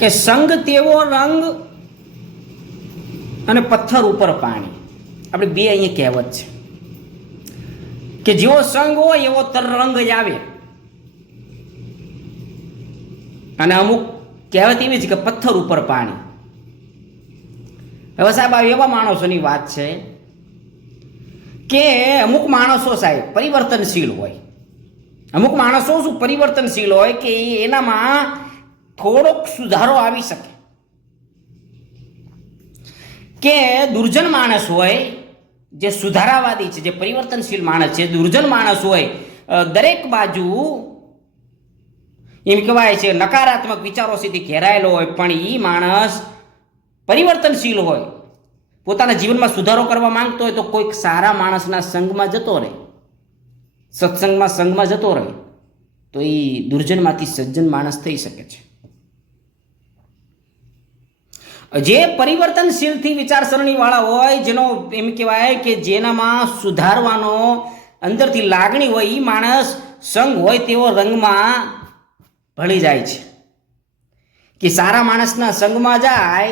કે સંગ તેવો રંગ અને પથ્થર ઉપર પાણી. આપણે બે અહીંયા કહેવત છે કે જેવો સંગ હોય એવો રંગ જ આવે. અને અમુક કહેવત એવી છે કે પથ્થર ઉપર પાણી. હવે સાહેબ આ એવા માણસોની વાત છે કે અમુક માણસો સાહેબ પરિવર્તનશીલ હોય. અમુક માણસો શું પરિવર્તનશીલ હોય કે એનામાં થોડોક સુધારો આવી શકે. કે દુર્જન માણસ હોય જે સુધારાવાદી છે, જે પરિવર્તનશીલ માણસ છે, દુર્જન માણસ હોય, દરેક બાજુ એમ કહેવાય છે નકારાત્મક વિચારોથી ઘેરાયેલો હોય, પણ એ માણસ પરિવર્તનશીલ હોય, પોતાના જીવનમાં સુધારો કરવા માંગતો હોય તો કોઈક સારા માણસના સંગમાં જતો રહે, સંગમાં જતો રહે તો એ દુર્જનમાંથી સજ્જન માણસ થઈ શકે છે. જે પરિવર્તનશીલથી વિચારસરણી વાળા હોય, જેનો એમ કહેવાય કે જેનામાં સુધારવાનો અંદરથી લાગણી હોય, એ માણસ સંગ હોય તેવો રંગમાં ભળી જાય છે. કે સારા માણસના સંગમાં જાય,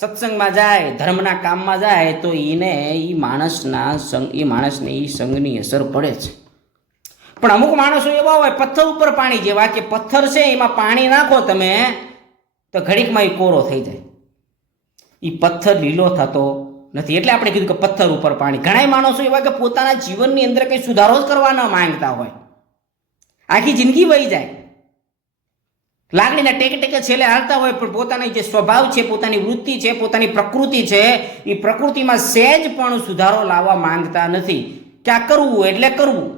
સત્સંગમાં જાય, ધર્મના કામમાં જાય તો એને એ માણસને એ સંગની અસર પડે છે. પણ અમુક માણસો એવા હોય પથ્થર ઉપર પાણી જેવા કે પથ્થર છે એમાં પાણી નાખો તમે તો ઘડીકમાં એ કોરો થઈ જાય, એ પથ્થર લીલો થતો નથી. એટલે આપણે કીધું કે પથ્થર ઉપર પાણી. ઘણા માણસો એવા કે પોતાના જીવનની અંદર કંઈ સુધારો જ કરવા ન માંગતા હોય, આખી જિંદગી વહી જાય, લાગણીના ટેકે છેલ્લે હાલતા હોય, પણ પોતાની જે સ્વભાવ છે, પોતાની વૃત્તિ છે, પોતાની પ્રકૃતિ છે, એ પ્રકૃતિમાં સહેજ પણ સુધારો લાવવા માંગતા નથી. કે આ કરવું એટલે કરવું.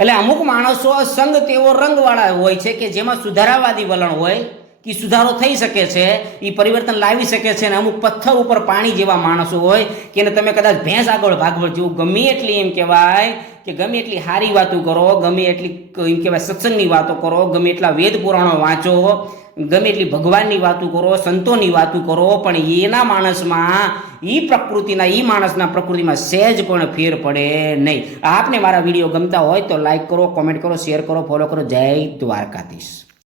એટલે અમુક માણસો સંગ તેવો રંગવાળા હોય છે કે જેમાં સુધારાવાદી વલણ હોય કે સુધારો થઈ શકે છે, એ પરિવર્તન લાવી શકે છે. અને અમુક પથ્થર ઉપર પાણી જેવા માણસો હોય કે એને તમે કદાચ ભેંસ આગળ ભાગવળ જેવું ગમે એટલી એમ કહેવાય કે ગમે એટલી સારી વાતો કરો, ગમે એટલી એમ કહેવાય સત્સંગની વાતો કરો, ગમે એટલા વેદ પુરાણો વાંચો, ગમે એટલી ભગવાનની વાતો કરો, સંતોની વાતો કરો, પણ એના માણસમાં એ માણસના પ્રકૃતિમાં સહેજ પણ ફેર પડે નહીં. આપને મારા વિડીયો ગમતા હોય તો લાઈક કરો, કોમેન્ટ કરો, શેર કરો, ફોલો કરો. જય દ્વારકાધીશ.